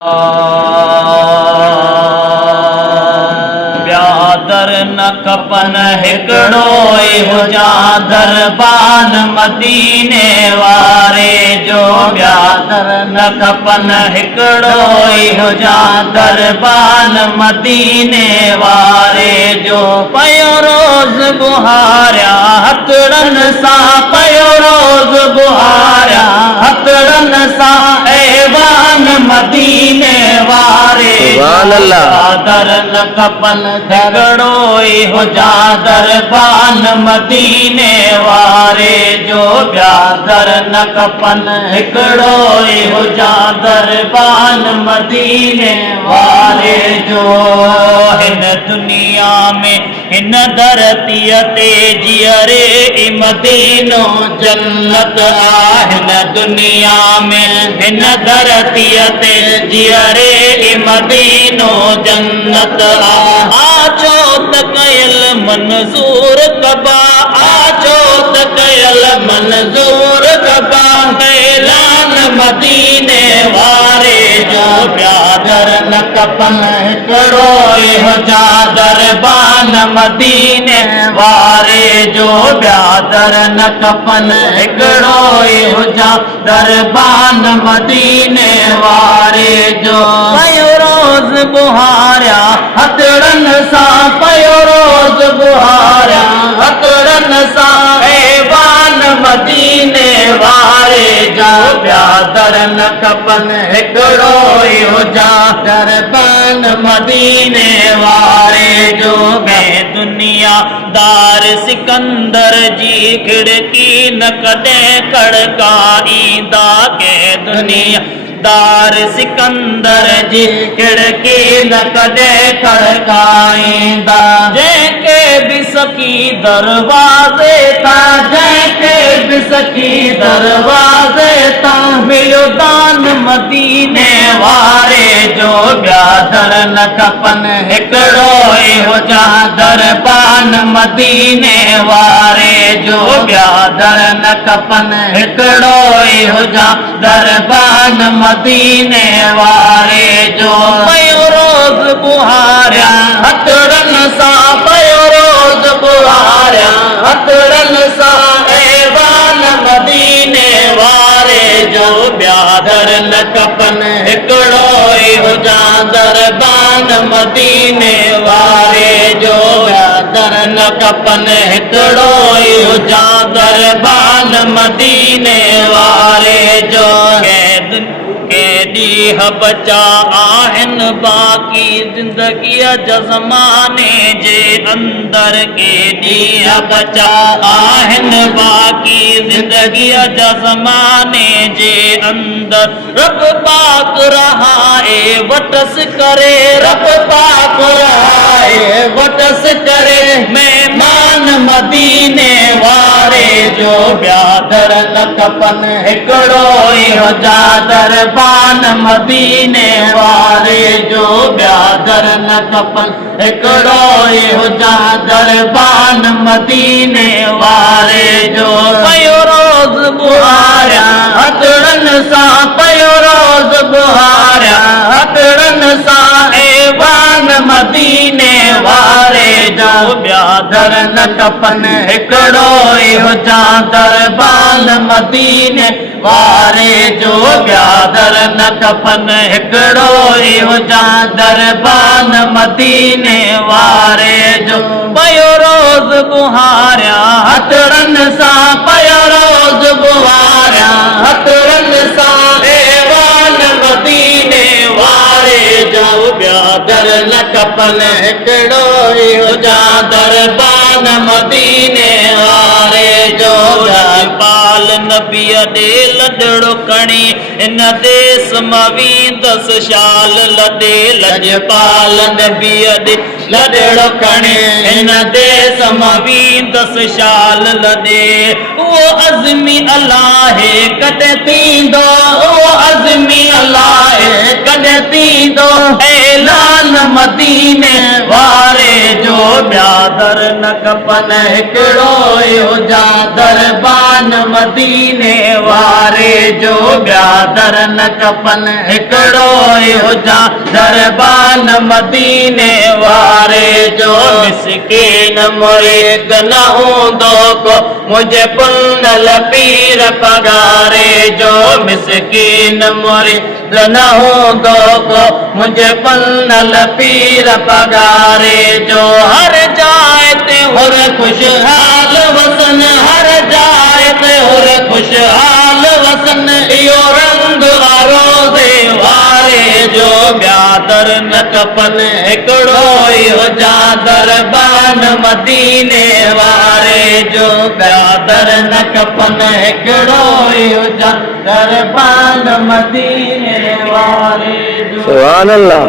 ब्यादर न खपन हिकड़ो हुजा दरबान मदीने वारे जो। ब्यादर न खपन हिकड़ो हुजा दरबान मदीने वारे जो। पयो रोज़ बुहारिया हथड़न सां, पयो रोज़ बुहारिया हथड़न सां ऐवान मदीने वारे। ब्यादर न खपन हिकड़ो हुजा दरबान मदीने वारे जो। ब्यादर न खपन हिकड़ो हुजा दरबान मदीने वारे जो। हिन दुनिया में हिन धरतीअ ते जियरे मदीनो जन्नत आ। हिन दुनिया में हिन धरतीअ ते जियरे मदीनो जन्नत आ। आचो त कयल मंज़ूर कबा, आचो त कयल मंज़ूर कबा ऐलान मदीने वारे जो। ब्यादर न खपन हिकड़ो हुजा दरबान मदीने वारे जो। ब्यादर न खपन हिकड़ो हुजा दरबान मदीने वारे जो। पयो रोज़ बुहारिया हथड़न सां, पयो रोज़ बुहारिया हथड़न सां ऐवान मदीने वारे जो। ब्यादर न खपन हिकड़ो हुजा दरबान मदीने वारे जो। मैं दुनिया दार सिकंदर जी खिड़की न कॾहिं खड़काईंदा के। दुनिया दार सिकंदर जी खिड़की न कॾहिं खड़काईंदा। जंहिंखे बि सकी दरवाज़े तां, जंहिंखे बि सकी दरवाज़े तां मिलियो दान मदीने वारे जो। ब्यादर न खपन हिकड़ो हुजा दरबान मदीने वारे जो। ब्यादर न खपन हिकड़ो हुजा दरबान मदीने वारे जो। पयो रोज़ बुहारिया हथड़न सां, पयो रोज़ बुहारिया हथड़न सां ऐवान मदीने वारे जो। ब्यादर न खपन हिकड़ो हुजा दरबान मदीने वारे जो। ब्यादर न खपन हिकड़ो हुजा दरबान मदीने वारे जो। केॾी बचा आहिनि बाक़ी ज़िंदगीअ जा ज़माने जे अंदर। केॾी बचा आहिनि बाक़ी ज़िंदगीअ जा ज़माने जे अंदर। रब पाक रहाए वटस करे, रब पाक रहाए वटस करे महिमान मदीने वारे जो। ब्यादर न खपन हिकड़ो हुजा दरबान मदीने वारे जो। ब्यादर न खपन हिकड़ो हुजा दरबान मदीने वारे जो। पयो रोज़ बुहारिया हथड़न सां, पयो रोज़ बुहारिया हथड़न सां ऐवान मदीने वारे जो। ब्यादर न खपन हिकड़ो हुजा दरबान मदीने वारे जो। ब्यादर न खपन हिकड़ो हुजा दरबान मदीने वारे जो। पयो रोज़ बुहारिया हथड़न सां, पयो रोज़ बुहारिया हथड़न सां ऐवान मदीने वारे जो। ब्यादर न खपन हिकड़ो हुजा दरबान मदीने वारे जो। पाल नबीअ ॾे लॾड़ो खणी इन देस मां वेंदसि शाल लॾे। लजपाल नबीअ ॾे लॾड़ो खणी इन देस मां वेंदसि शाल लॾे। उहो अज़मी अलाहे कॾहिं थींदो, उहो अज़मी अलाहे कॾहिं थींदो ऐलान मदीने वारे जो ब्यादर न कपन हिकिड़ो हुजा दरबान मदीने वारे जो ब्यादर न कपन हिकिड़ो हुजा दरबान मदीने वारे जो मिसकीन मुरीद न हूंदो को मुझे पुनल पीर पगारे जो मिसकीन मुरीद न हूंदो को मुझे पुनल पीर पगारे जो हर जाए ते हुर खुशहाल वसन हर जाए ते हुर खुशहाल वसन इहो रंग रोज़े वारे जो ब्यादर न कपन हिकिड़ो हुजा दरबान मदीने वारे जो ब्यादर न कपन हिकिड़ो हुजा दरबान मदीने वारे जो सुभान अल्लाह।